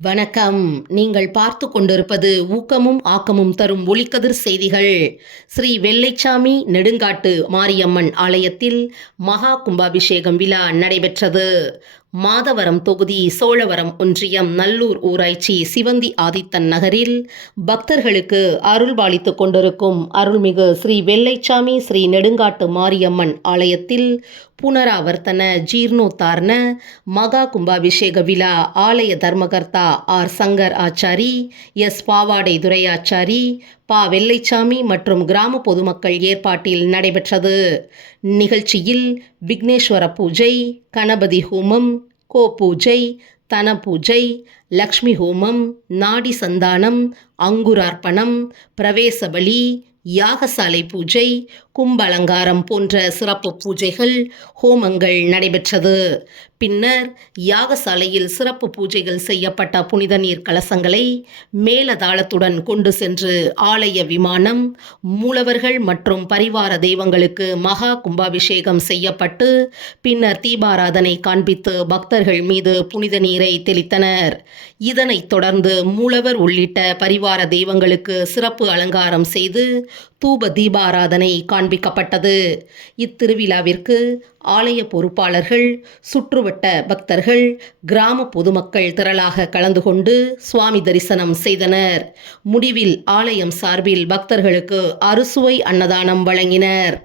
வணக்கம். நீங்கள் பார்த்து கொண்டிருப்பது ஊக்கமும் ஆக்கமும் தரும் ஒளிக்கதிர் செய்திகள். ஸ்ரீ வெள்ளைச்சாமி நெடுங்காட்டு மாரியம்மன் ஆலயத்தில் மகா கும்பாபிஷேகம் விழா நடைபெற்றது. மாதவரம் தொகுதி சோழவரம் ஒன்றியம் நல்லூர் ஊராட்சி சிவந்தி ஆதித்தன் நகரில் பக்தர்களுக்கு அருள்பாலித்துக் கொண்டிருக்கும் அருள்மிகு ஸ்ரீ வெள்ளைச்சாமி ஸ்ரீ நெடுங்காட்டு மாரியம்மன் ஆலயத்தில் புனராவர்த்தன ஜீர்ணோத்தாரண மகா கும்பாபிஷேக விழா ஆலய தர்மகர்த்தா ஆர் சங்கர் ஆச்சாரி, எஸ் பாவாடை துரையாச்சாரி, பா வெள்ளைச்சாமி மற்றும் கிராம பொதுமக்கள் ஏற்பாட்டில் நடைபெற்றது. நிகழ்ச்சியில் விக்னேஸ்வர பூஜை, கணபதி ஹோமம், கோ பூஜை, தன பூஜை, லக்ஷ்மி ஹோமம், நாடி சந்தானம், அங்குரார்ப்பணம், பிரவேச பலி, யாகசாலை பூஜை, கும்பலங்காரம் போன்ற சிறப்பு பூஜைகள், ஹோமங்கள் நடைபெற்றது. பின்னர் யாகசாலையில் சிறப்பு பூஜைகள் செய்யப்பட்ட புனித நீர் கலசங்களை மேலதாளத்துடன் கொண்டு சென்று ஆலய விமானம், மூலவர்கள் மற்றும் பரிவார தெய்வங்களுக்கு மகா கும்பாபிஷேகம் செய்யப்பட்டு பின்னர் தீபாராதனை காண்பித்து பக்தர்கள் மீது புனித நீரை தெளித்தனர். இதனைத் தொடர்ந்து மூலவர் உள்ளிட்ட பரிவார தெய்வங்களுக்கு சிறப்பு அலங்காரம் செய்து தூப தீபாராதனை காண்பிக்கப்பட்டது. இத்திருவிழாவிற்கு ஆலய பொறுப்பாளர்கள், சுற்றுவட்ட பக்தர்கள், கிராம பொதுமக்கள் திரளாக கலந்து கொண்டு சுவாமி தரிசனம் செய்தனர். முடிவில் ஆலயம் சார்பில் பக்தர்களுக்கு அறுசுவை அன்னதானம் வழங்கினர்.